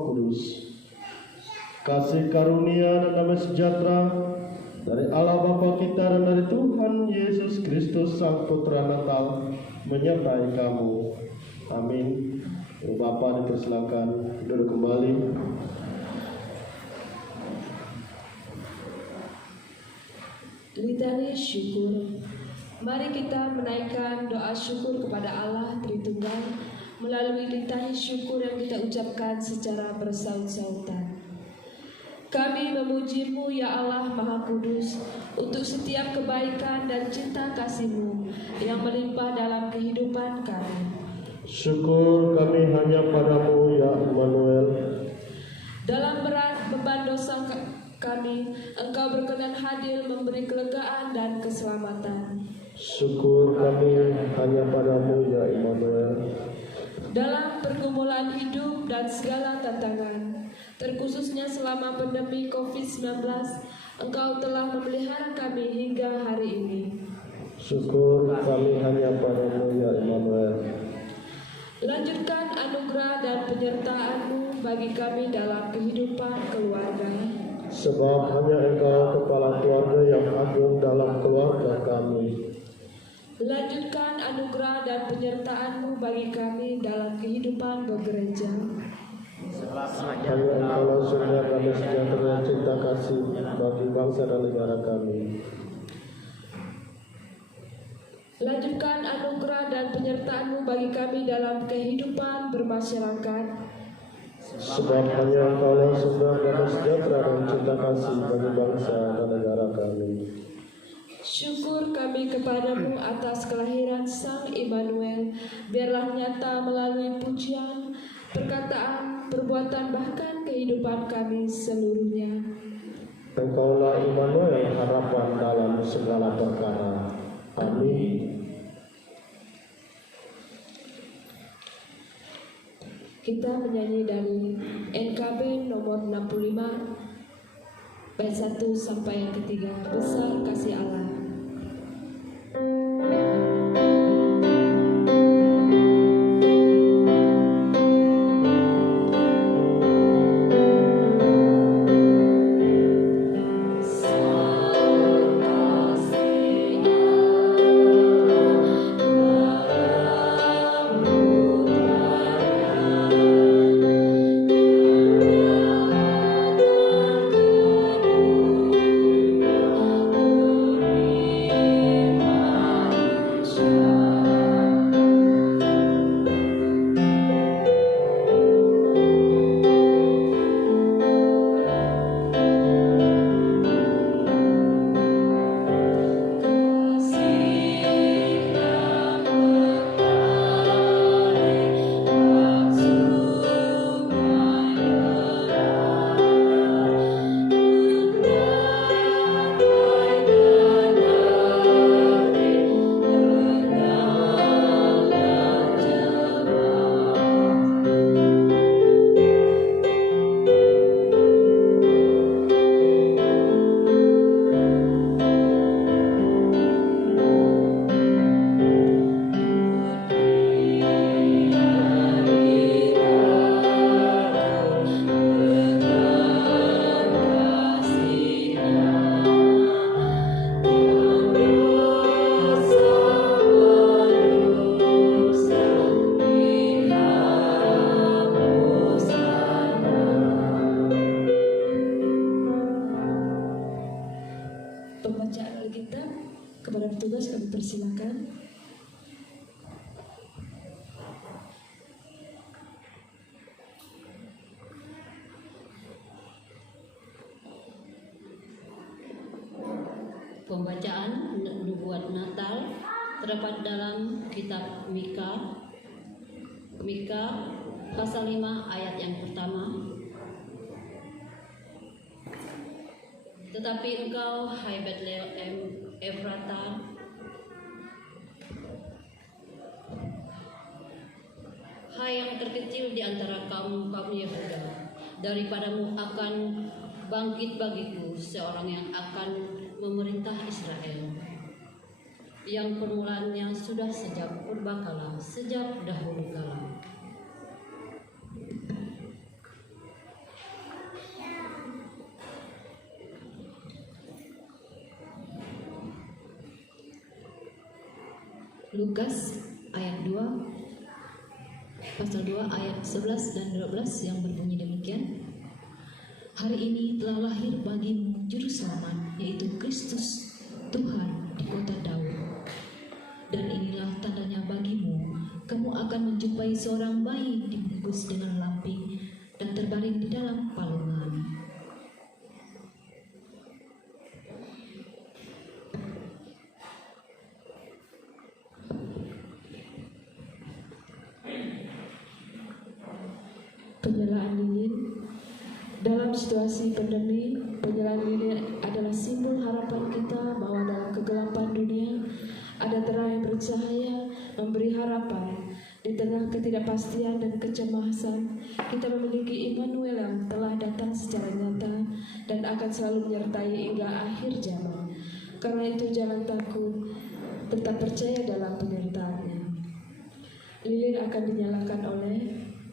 Roh Kudus. Kasih karunia dan damai sejahtera dari Allah Bapa kita dan dari Tuhan Yesus Kristus Sang Putra Natal menyertai kamu. Amin. Bapak dipersilakan duduk kembali. Litani syukur. Mari kita menaikkan doa syukur kepada Allah Tritunggal melalui litani syukur yang kita ucapkan secara bersaut-sautan. Kami memuji-Mu ya Allah Maha Kudus untuk setiap kebaikan dan cinta kasih-Mu yang melimpah dalam kehidupan kami. Syukur kami hanya padamu ya Immanuel. Dalam berat beban dosa kami, Engkau berkenan hadir memberi kelegaan dan keselamatan. Syukur kami hanya padamu ya Immanuel. Dalam pergumulan hidup dan segala tantangan, terkhususnya selama pandemi COVID-19, Engkau telah memelihara kami hingga hari ini. Syukur kami hanya padamu ya Immanuel. Lanjutkan anugerah dan penyertaan-Mu bagi kami dalam kehidupan keluarga. Sebab hanya Engkau kepala keluarga yang agung dalam keluarga kami. Lanjutkan anugerah dan penyertaan-Mu bagi kami dalam kehidupan bergereja. Hanya Engkau sumber damai sejahtera cinta kasih bagi bangsa dan negara kami. Lanjutkan anugerah dan penyertaan-Mu bagi kami dalam kehidupan bermasyarakat. Sebab hanya Engkau sumber damai sejahtera dan cinta kasih bagi bangsa dan negara kami. Syukur kami kepadamu atas kelahiran Sang Immanuel. Biarlah nyata melalui pujian, perkataan, perbuatan, bahkan kehidupan kami seluruhnya. Engkaulah Immanuel, harapan dalam segala perkara. Amin. Kita menyanyi dari NKB nomor 65 bait 1 sampai yang ketiga. Besar kasih Allah. Pembacaan nubuat Natal terdapat dalam kitab Mika pasal 5 ayat yang pertama. Tetapi engkau, hai Betlehem Efrata, hai yang terkecil di antara kaum Yehuda, daripadamu akan bangkit bagiku seorang yang akan memerintah Israel, yang permulaannya sudah sejak purbakala, sejak dahulu kala. Lukas ayat 2 pasal 2 ayat 11 dan 12 yang berbunyi demikian. Hari ini telah lahir bagimu juru selamat, yaitu Kristus Tuhan di kota Daud. Dan inilah tandanya bagimu, kamu akan menjumpai seorang bayi dibungkus dengan lampin dan terbaring di dalam palungan. Penyalaan lilin. Dalam situasi pandemi, penyalaan lilin adalah simbol harapan kita bahwa dalam kegelapan dunia ada terang yang bercahaya memberi harapan. Di tengah ketidakpastian dan kecemasan, kita memiliki Immanuel yang telah datang secara nyata dan akan selalu menyertai hingga akhir zaman. Karena itu jangan takut, tetap percaya dalam penyertaannya. Lilin akan dinyalakan oleh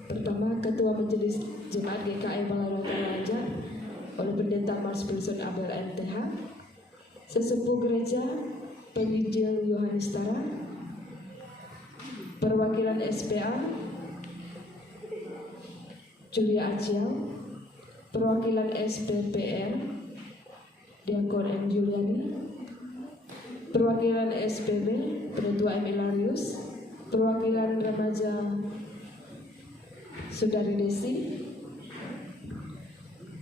pertama, Ketua Majelis Jemaat GKI Balai Raja oleh Pendeta Mars Wilson Abel MTH, Sesepuh Gereja Penginjil Yohanes Tara, Perwakilan SPA Julia Acial, Perwakilan SPPR Diakon M. Juliani, Perwakilan SPB Penetua M. Ilarius, Perwakilan Remaja Saudari Desi,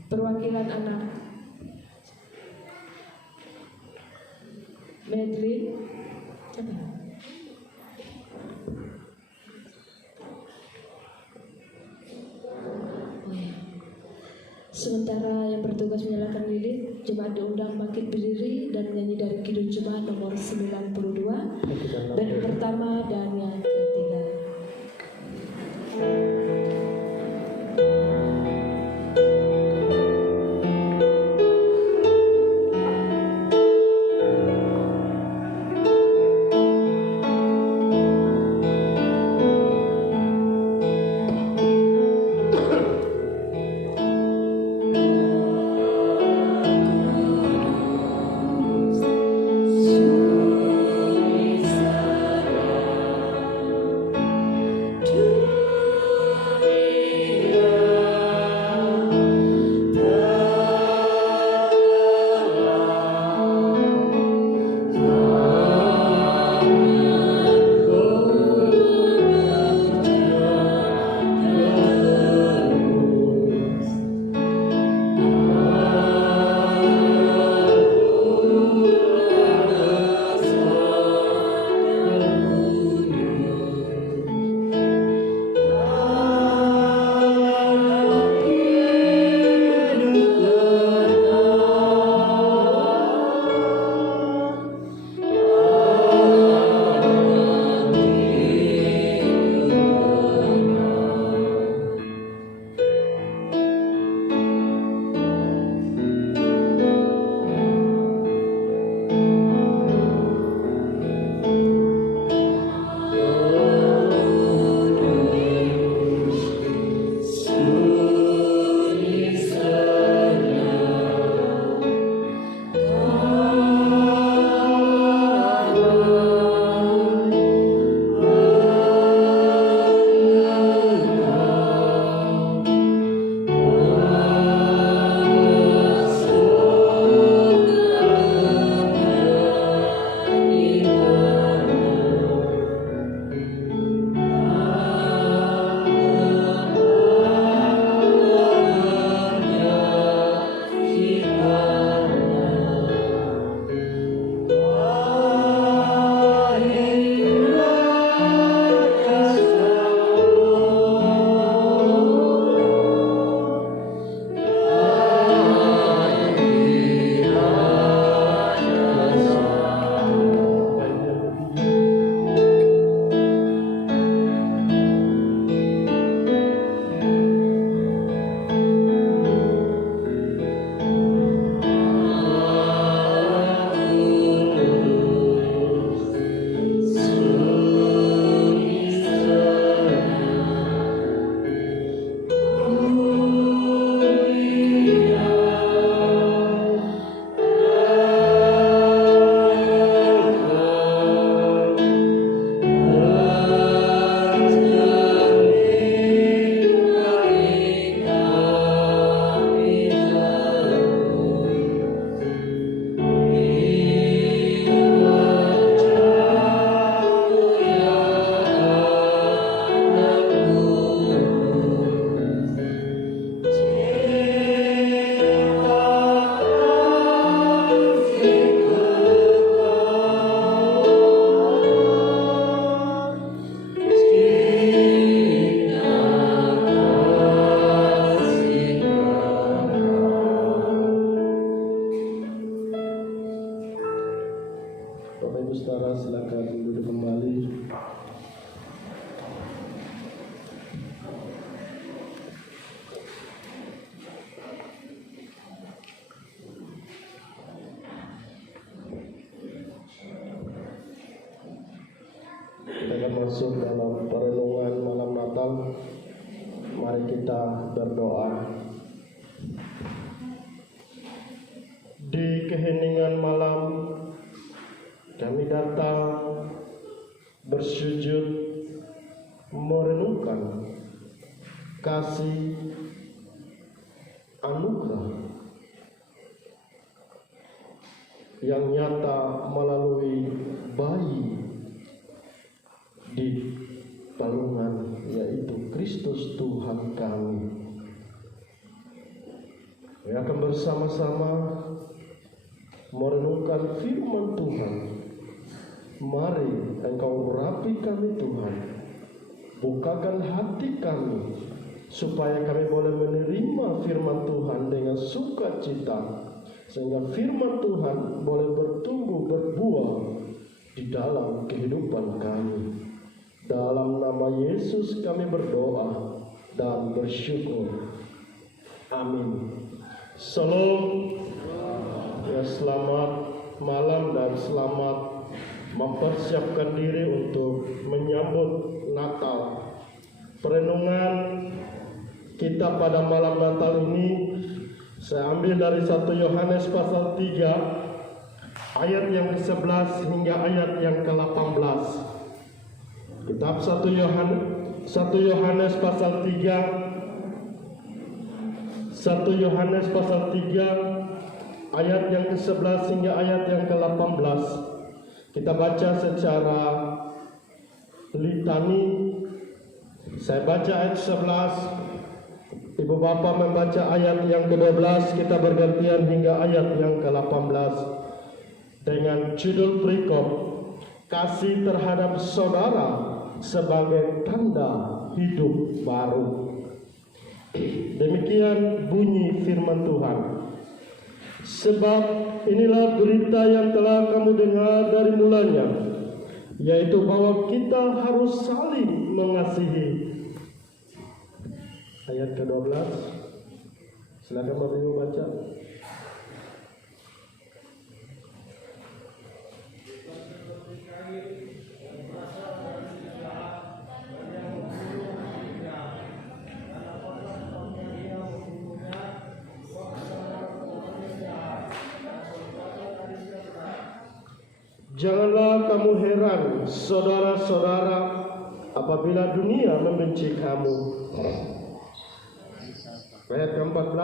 perwakilan anak Medlin, sementara yang bertugas menyalakan lilin, jemaat diundang bangkit berdiri dan menyanyi dari Kidung Jemaat nomor 92, bait pertama dan yang ketiga. silakan duduk kembali. Kita akan masuk dalam perenungan malam Natal. Mari kita berdoa. Di keheningan malam kami datang bersujud merenungkan kasih anugerah yang nyata melalui bayi di palungan, yaitu Kristus Tuhan kami. Kami akan bersama-sama merenungkan firman Tuhan. Mari Engkau urapi kami Tuhan, bukakan hati kami supaya kami boleh menerima firman Tuhan dengan sukacita, sehingga firman Tuhan boleh bertumbuh berbuah di dalam kehidupan kami. Dalam nama Yesus kami berdoa dan bersyukur. Amin. Shalom. Ya, selamat malam dan selamat mempersiapkan diri untuk menyambut Natal. Perenungan kita pada malam Natal ini saya ambil dari 1 Yohanes pasal 3 ayat yang ke-11 hingga ayat yang ke-18. Kitab 1 Yohanes pasal 3 ayat yang ke-11 hingga ayat yang ke-18. Kita baca secara litani. Saya baca ayat 11, Ibu Bapak membaca ayat yang ke-12, kita bergantian hingga ayat yang ke-18 dengan judul perikop kasih terhadap saudara sebagai tanda hidup baru. Demikian bunyi firman Tuhan. Sebab inilah berita yang telah kamu dengar dari mulanya, yaitu bahwa kita harus saling mengasihi. Ayat ke-12. Silakan Bapak Ibu baca. Janganlah kamu heran, saudara-saudara, apabila dunia membenci kamu. Ayat ke-14.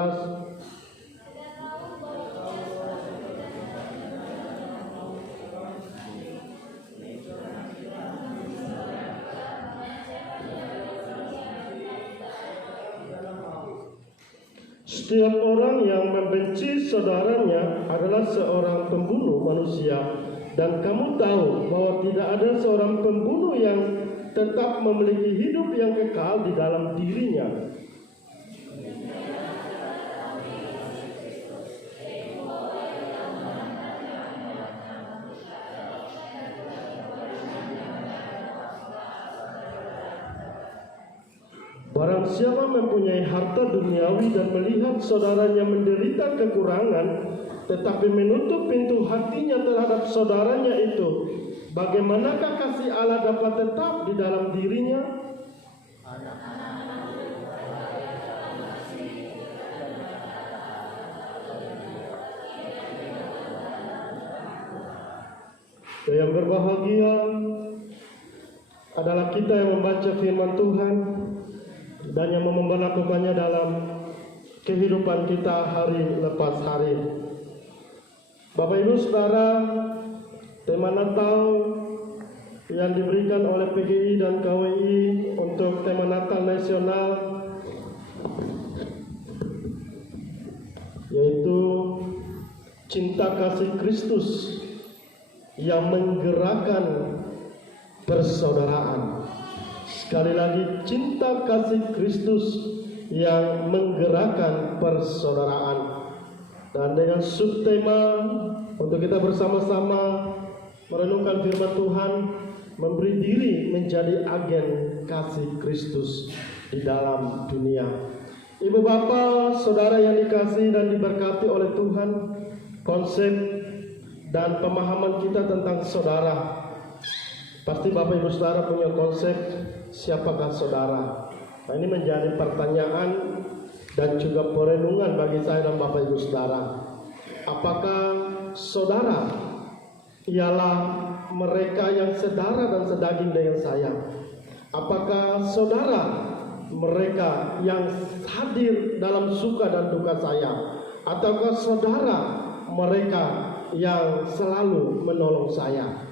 Setiap orang yang membenci saudaranya adalah seorang pembunuh manusia. Dan kamu tahu bahwa tidak ada seorang pembunuh yang tetap memiliki hidup yang kekal di dalam dirinya. Barang siapa mempunyai harta duniawi dan melihat saudaranya menderita kekurangan, tetapi menutup pintu hatinya terhadap saudaranya itu, bagaimanakah kasih Allah dapat tetap di dalam dirinya? Yang berbahagia adalah kita yang membaca firman Tuhan dan yang melakukannya dalam kehidupan kita hari lepas hari. Bapak Ibu Saudara, tema Natal yang diberikan oleh PGI dan KWI untuk tema Natal nasional yaitu cinta kasih Kristus yang menggerakkan persaudaraan. Sekali lagi, cinta kasih Kristus yang menggerakkan persaudaraan. Dan dengan subtema untuk kita bersama-sama merenungkan firman Tuhan, memberi diri menjadi agen kasih Kristus di dalam dunia. Ibu bapak, saudara yang dikasihi dan diberkati oleh Tuhan, konsep dan pemahaman kita tentang saudara. Pasti bapak ibu saudara punya konsep siapakah saudara. Nah, ini menjadi pertanyaan dan juga perenungan bagi saya dan bapak ibu saudara. Apakah saudara ialah mereka yang sedara dan sedaging dengan saya? Apakah saudara mereka yang hadir dalam suka dan duka saya? Ataukah saudara mereka yang selalu menolong saya?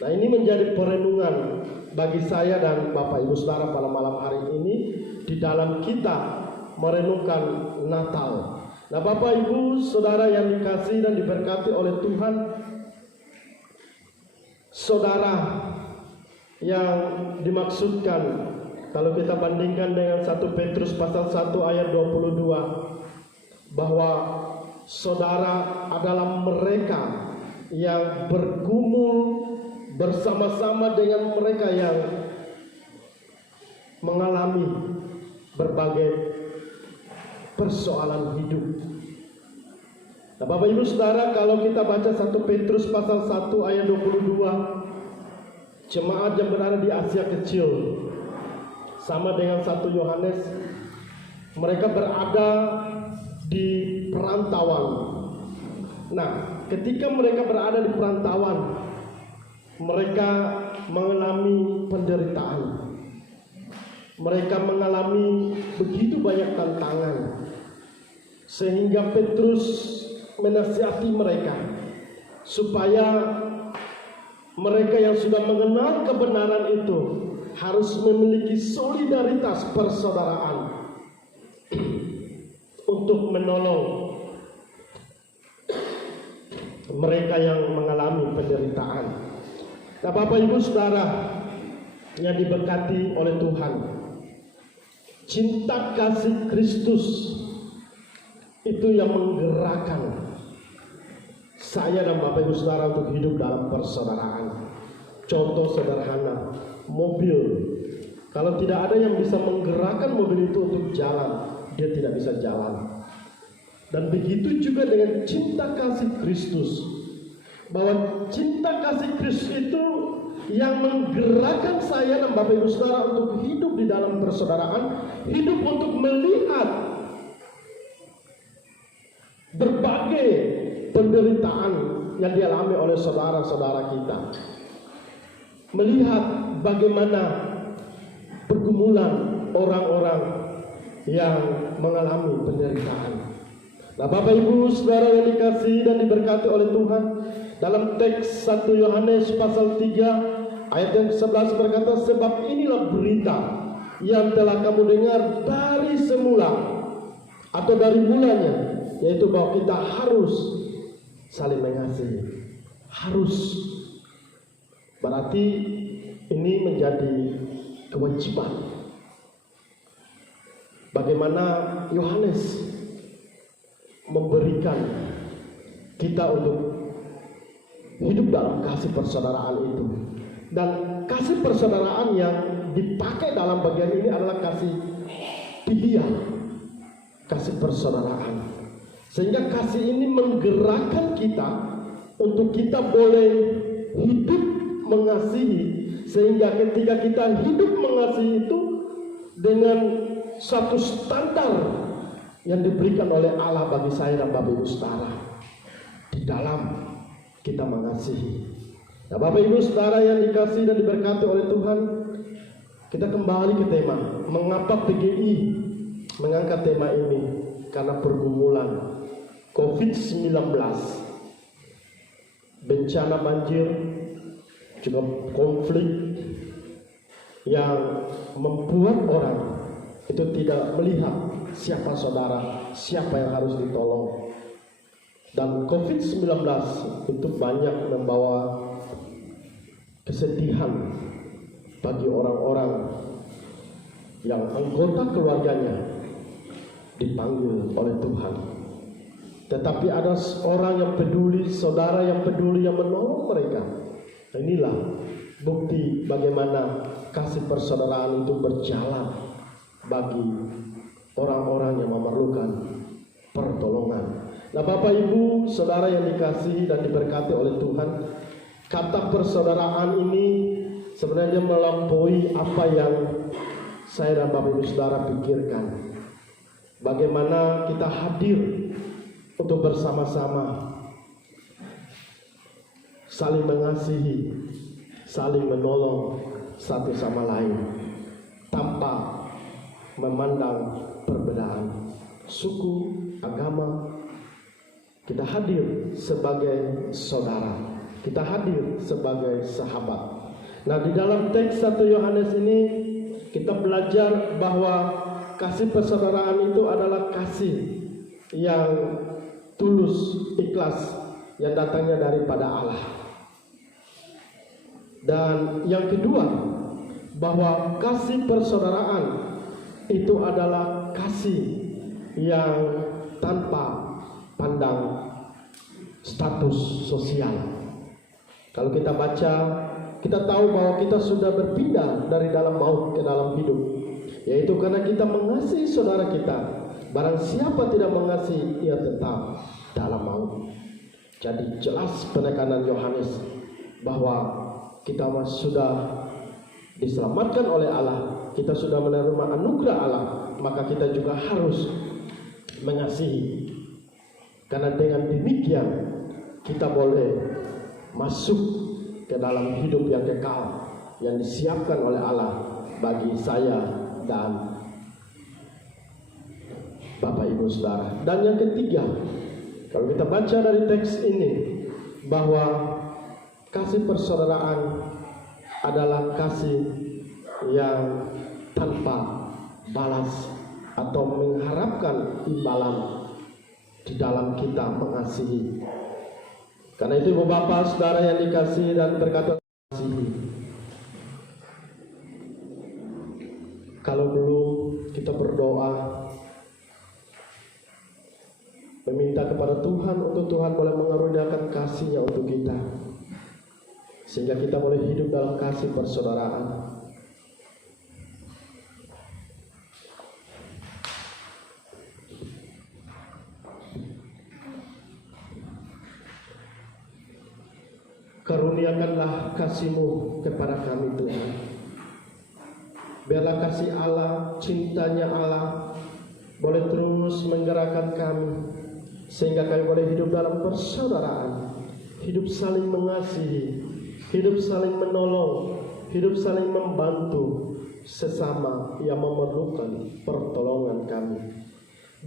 Nah, ini menjadi perenungan bagi saya dan bapak ibu saudara pada malam hari ini di dalam kita merenungkan Natal. Nah, bapak ibu saudara yang dikasihi dan diberkati oleh Tuhan, saudara yang dimaksudkan kalau kita bandingkan dengan 1 Petrus pasal 1 ayat 22, bahwa saudara adalah mereka yang bergumul bersama-sama dengan mereka yang mengalami berbagai persoalan hidup. Nah, bapak ibu saudara, kalau kita baca 1 Petrus pasal 1 ayat 22, jemaat yang berada di Asia Kecil sama dengan 1 Yohanes, mereka berada di perantauan. Nah, ketika mereka berada di perantauan, mereka mengalami penderitaan. Mereka mengalami begitu banyak tantangan, sehingga Petrus menasihati mereka supaya mereka yang sudah mengenal kebenaran itu harus memiliki solidaritas persaudaraan untuk menolong mereka yang mengalami penderitaan. Nah, bapak ibu saudara yang diberkati oleh Tuhan, cinta kasih Kristus itu yang menggerakkan saya dan bapak ibu saudara untuk hidup dalam persaudaraan. Contoh sederhana, mobil. Kalau tidak ada yang bisa menggerakkan mobil itu untuk jalan, dia tidak bisa jalan. Dan begitu juga dengan cinta kasih Kristus, bahwa cinta kasih Kristus itu yang menggerakkan saya dan bapak ibu saudara untuk hidup di dalam persaudaraan, hidup untuk melihat berbagai penderitaan yang dialami oleh saudara-saudara kita, melihat bagaimana pergumulan orang-orang yang mengalami penderitaan. Nah, bapak ibu saudara yang dikasihi dan diberkati oleh Tuhan, dalam teks 1 Yohanes pasal 3 ayat yang 11 berkata, sebab inilah berita yang telah kamu dengar dari semula atau dari mulanya, yaitu bahwa kita harus saling mengasihi. Harus, berarti ini menjadi kewajiban. Bagaimana Yohanes memberikan kita untuk hidup dalam kasih persaudaraan itu. Dan kasih persaudaraan yang dipakai dalam bagian ini adalah kasih pilihan, kasih persaudaraan. Sehingga kasih ini menggerakkan kita untuk kita boleh hidup mengasihi. Sehingga ketika kita hidup mengasihi itu dengan satu standar yang diberikan oleh Allah bagi saya dan bapak ibu saudara di dalam kita mengasihi. Nah, bapak ibu saudara yang dikasihi dan diberkati oleh Tuhan, kita kembali ke tema. Mengapa PGI mengangkat tema ini? Karena pergumulan COVID-19, bencana banjir, juga konflik yang membuat orang itu tidak melihat siapa saudara, siapa yang harus ditolong. Dan COVID-19 itu banyak membawa kesedihan bagi orang-orang yang anggota keluarganya dipanggil oleh Tuhan. Tetapi ada orang yang peduli, saudara yang peduli, yang menolong mereka. Inilah bukti bagaimana kasih persaudaraan itu berjalan bagi orang-orang yang memerlukan pertolongan. Nah, Bapak Ibu, saudara yang dikasihi dan diberkati oleh Tuhan, kata persaudaraan ini sebenarnya melampaui apa yang saya dan Bapak Ibu saudara pikirkan. Bagaimana kita hadir untuk bersama-sama saling mengasihi, saling menolong satu sama lain tanpa memandang perbedaan suku, agama. Kita hadir sebagai saudara, kita hadir sebagai sahabat. Nah, di dalam teks 1 Yohanes ini kita belajar bahwa kasih persaudaraan itu adalah kasih yang tulus, ikhlas, yang datangnya daripada Allah. Dan yang kedua, bahwa kasih persaudaraan itu adalah kasih yang tanpa pandang status sosial. Kalau kita baca, kita tahu bahwa kita sudah berpindah dari dalam maut ke dalam hidup, yaitu karena kita mengasihi saudara kita. Barang siapa tidak mengasihi, ia tetap dalam maut. Jadi jelas penekanan Yohanes bahwa kita sudah diselamatkan oleh Allah, kita sudah menerima anugerah Allah, maka kita juga harus mengasihi. Karena dengan demikian kita boleh masuk ke dalam hidup yang kekal yang disiapkan oleh Allah bagi saya dan Bapak Ibu Saudara. Dan yang ketiga, kalau kita baca dari teks ini, bahwa kasih persaudaraan adalah kasih yang tanpa balas atau mengharapkan imbalan di dalam kita mengasihi. Karena itu Ibu Bapak Saudara yang dikasihi dan berkata mengasihi. Kalau dulu kita berdoa meminta kepada Tuhan untuk Tuhan boleh mengaruniakan kasih-Nya untuk kita, sehingga kita boleh hidup dalam kasih persaudaraan. Karuniakanlah kasih-Mu kepada kami Tuhan. Biarlah kasih Allah, cintanya Allah boleh terus menggerakkan kami, sehingga kami boleh hidup dalam persaudaraan, hidup saling mengasihi, hidup saling menolong, hidup saling membantu sesama yang memerlukan pertolongan kami.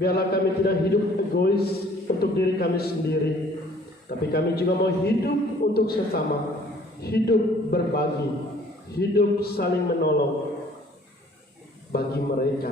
Biarlah kami tidak hidup egois untuk diri kami sendiri, tapi kami juga mau hidup untuk sesama, hidup berbagi, hidup saling menolong bagi mereka